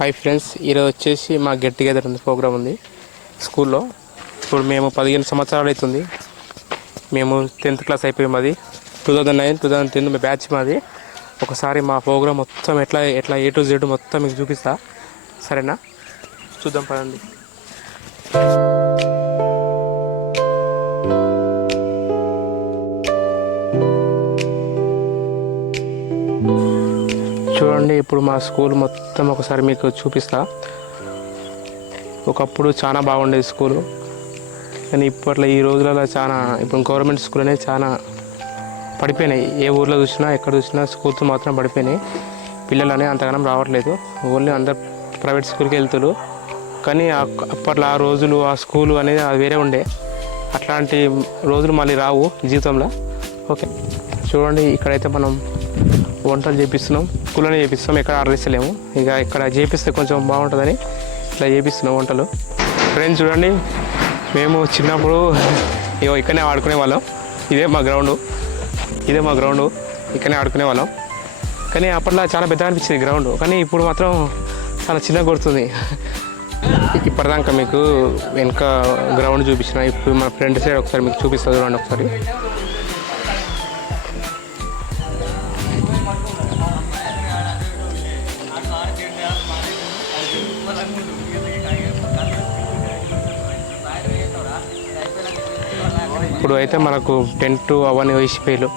Hi friends, ఈరోజు వచ్చేసి మా గెట్ టుగెదర్ ఉంది ప్రోగ్రామ్ ఉంది స్కూల్లో. ఇప్పుడు మేము 15 సంవత్సరాలు అవుతుంది. మేము 10th క్లాస్ అయిపోయాం. మాది 2009 2010 మీ బ్యాచ్ మాది. ఒకసారి మా ప్రోగ్రామ్ మొత్తం ఎట్లా A to Z మొత్తం మీకు చూపిస్తా, సరేనా? చూద్దాం పదండి. చూడండి, ఇప్పుడు మా స్కూల్ మొత్తం ఒకసారి మీకు చూపిస్తా. ఒకప్పుడు చాలా బాగుండేది స్కూలు, కానీ ఇప్పట్లో ఈ రోజులలో ఇప్పుడు గవర్నమెంట్ స్కూల్ అనేది చాలా పడిపోయినాయి. ఏ ఊర్లో చూసినా ఎక్కడ చూసినా స్కూల్స్ మాత్రం పడిపోయినాయి. పిల్లలు అనేది అంతగానం రావట్లేదు, ఓన్లీ అందరు ప్రైవేట్ స్కూల్కి వెళ్తారు. కానీ అప్పట్లో ఆ రోజులు, ఆ స్కూలు అనేది అది వేరే ఉండే. అట్లాంటి రోజులు మళ్ళీ రావు జీవితంలో. ఓకే, చూడండి, ఇక్కడైతే మనం వంటలు చేపిస్తున్నాం. స్కూల్లోనే చేపిస్తాం, ఎక్కడ ఆర్డర్ ఇస్తలేము. ఇక ఇక్కడ చేపిస్తే కొంచెం బాగుంటుందని ఇట్లా చేపిస్తున్నాం వంటలు. ఫ్రెండ్స్ చూడండి, మేము చిన్నప్పుడు ఇక్కడనే ఆడుకునే వాళ్ళం. ఇదే మా గ్రౌండు, ఇక్కడనే ఆడుకునే వాళ్ళం. కానీ అప్పట్లో చాలా పెద్ద అనిపించింది గ్రౌండ్, కానీ ఇప్పుడు మాత్రం చాలా చిన్నగా కొడుతుంది. ఇప్పటిదాకా మీకు వెనక గ్రౌండ్ చూపించిన, ఇప్పుడు మన ఫ్రంట్ సైడ్ ఒకసారి మీకు చూపిస్తుంది చూడండి ఒకసారి. ఇప్పుడు అయితే మనకు టెంట్ అవన్నీ వేసిపోయారు,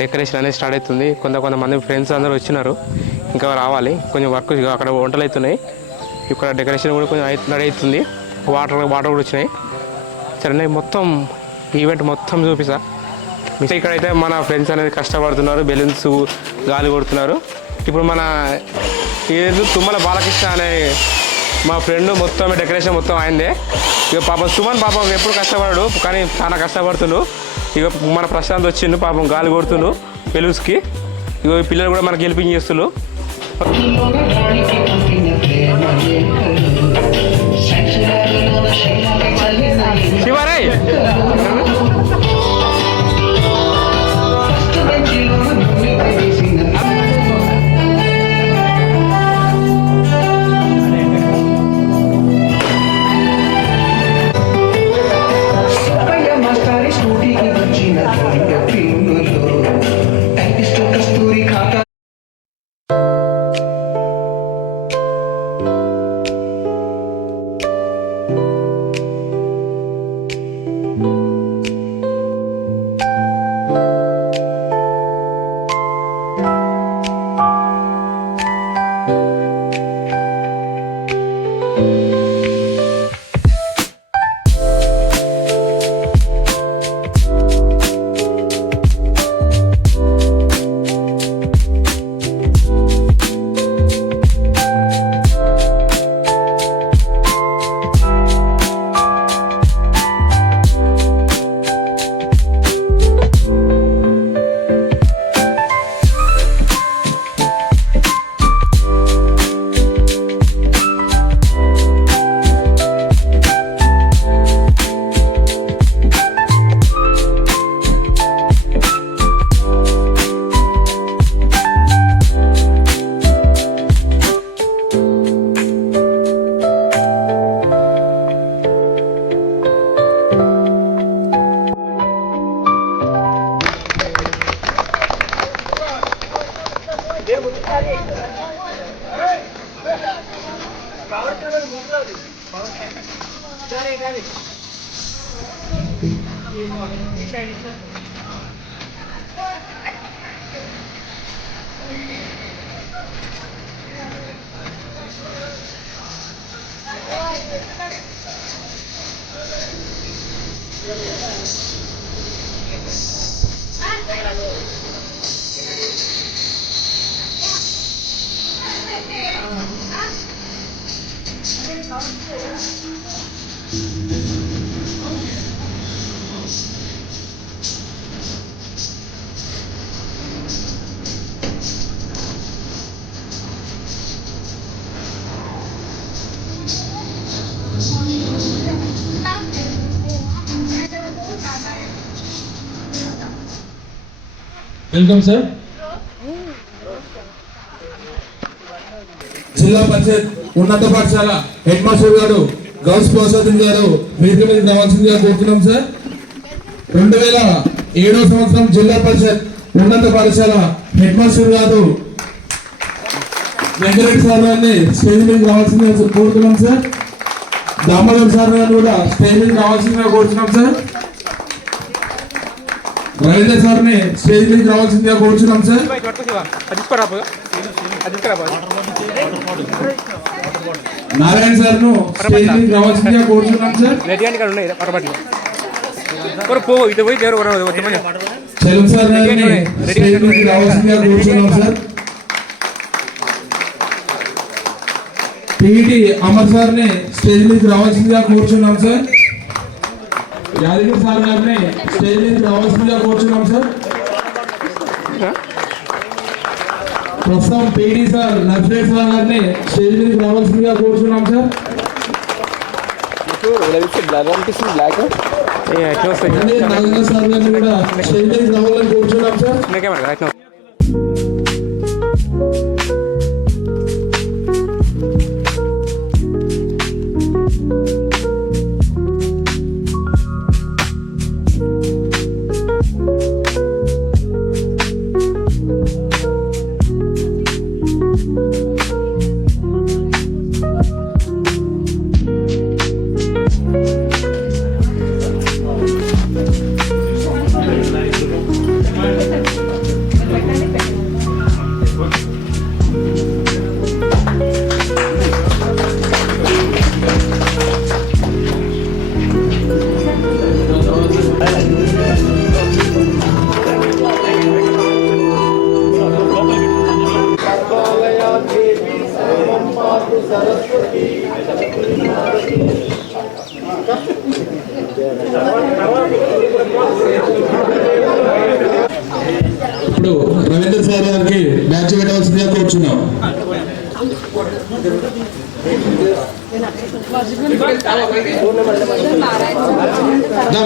డెకరేషన్ అనేది స్టార్ట్ అవుతుంది. కొంతమంది ఫ్రెండ్స్ అందరూ వచ్చినారు, ఇంకా రావాలి. కొంచెం వర్క్ అక్కడ వంటలు అవుతున్నాయి, ఇక్కడ డెకరేషన్ కూడా కొంచెం రెడీ అవుతుంది. వాటర్ కూడా వచ్చినాయి. సరే, మొత్తం ఈవెంట్ మొత్తం చూపిస్తా. ఇక్కడైతే మన ఫ్రెండ్స్ అనేది కష్టపడుతున్నారు, బెలూన్స్ గాలి కొడుతున్నారు. ఇప్పుడు మన తుమ్మల బాలకృష్ణ అనే మా ఫ్రెండ్ మొత్తం డెకరేషన్ మొత్తం అయిందే. ఇక పాపం సుమన్ ఎప్పుడు కష్టపడడు, కానీ చాలా కష్టపడుతుండు. ఇక మన ప్రశాంత్ వచ్చిండు, పాపం గాలి కొడుతుండు బెలూన్స్కి. ఇక పిల్లలు కూడా మనకి హెల్పింగ్ చేస్తుండ్రు. శివారే వెల్కమ్ సార్. జిల్లా పరిషత్ ఉన్నత పాఠశాల హెడ్ మాస్టర్ గారు గౌస్ ప్రసాద్ గారు వేదిక మీద రావాల్సిందిగా కోరుతున్నాం సార్. 2007వ సంవత్సరం జిల్లా పరిషత్ ఉన్నత పాఠశాల హెడ్ మాస్టర్ గారు వెంకటరెడ్డి సార్ గారిని స్టేజ్ మీద రావాల్సిందిగా కోరుతున్నాం సార్. దామోదర్ సార్ గారిని కూడా స్టేజ్ మీద రావాల్సిందిగా కోరుతున్నాం సార్. రవీంద్ర సార్ని స్టేజ్ మీద రావాల్సిందిగా కోరుతున్నాం సార్. నారాయణ సార్ ను స్టేజ్ మీద రావాల్సిందిగా కోరుతున్నాం సార్. చలం సార్ గారిని స్టేజ్ మీద రావాల్సిందిగా కోరుతున్నాం సార్. టీటీ అమర్ సార్ ని స్టేజ్ మీద రావాల్సిందిగా కోరుతున్నాం సార్. యాదగిరి సార్ గారిని స్టేజ్ మీద రావాల్సిందిగా కోరుతున్నాం సార్. ప్రస్తుతం పీడీ సార్ నర్సరీ సార్ గారిని స్టేజ్ మీద రావాల్సిందిగా కోరుతున్నాం సార్. నాగేంద్ర సార్ గారిని కూడా స్టేజ్ మీద రావాలని కోరుతున్నాం సార్. ఇప్పుడు రవీంద్ర సార్ గారికి బ్యాచ్ పెట్టవలసిందిగా కోరుచున్నాం.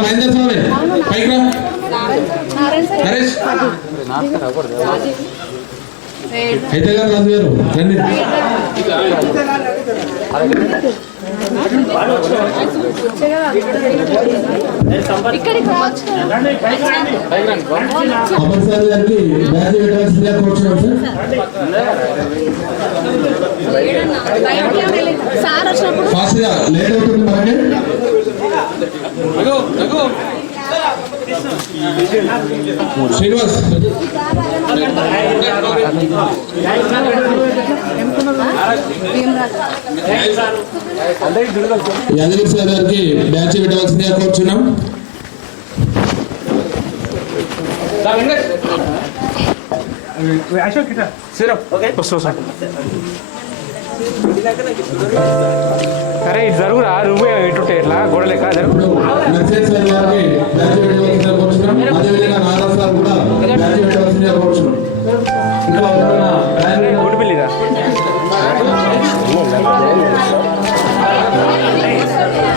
మహేందర్ స్వామి పైకి రా. నరేష్ అయితే గారు రాజు గారు రండి. అమర్ సార్ గారికి బ్యాచ్ పెట్టవలసిందిగా కోరుచున్నాం సార్. ఫాస్ట్ గా లేట్ అవుతుంది మనకి. శ్రీనివాస్ యాదగిరి సార్ గారికి బ్యాచ్ పెట్టవలసిందిగా కోరుచున్నాం. అరే ఇది జరుగురా నువ్వే ఇటుంటే ఎట్లా గోడ లెక్క నర్సరీ సార్ గారికి బ్యాచ్ పెట్టవలసిందిగా కోరుచున్నాం. అదేవిధంగా నారాయణ సార్ కూడా బ్యాచ్ పెట్టవలసిందిగా కోరుచున్నాం. ఇంకా గుడిపిల్లిగా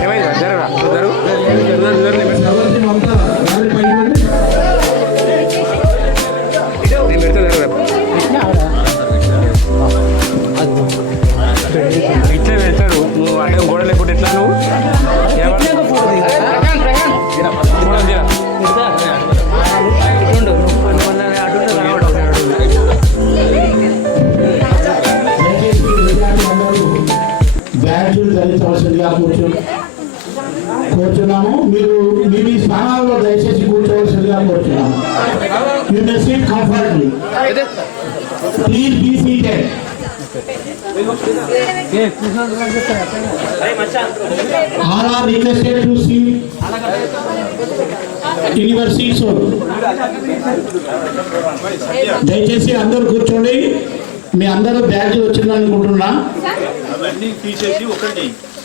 ఏమైందా జరగరా జరుగు నేను పెడితే జరగరా ఇట్లే పెడతారు. నువ్వు అంటే గోడ లేకుంటే ఎట్లా నువ్వు కోరుచున్నాము. మీరు మీ స్థానాల్లో దయచేసి కూర్చోవలసిందిగా కోరుచున్నాము. You may sit comfortably. Please be seated. All are requested to seat in your seats. దయచేసి అందరూ కూర్చోండి. మీ అందరూ బ్యాగ్ వచ్చిందని అనుకుంటున్నా. తీసేసి ఒకటి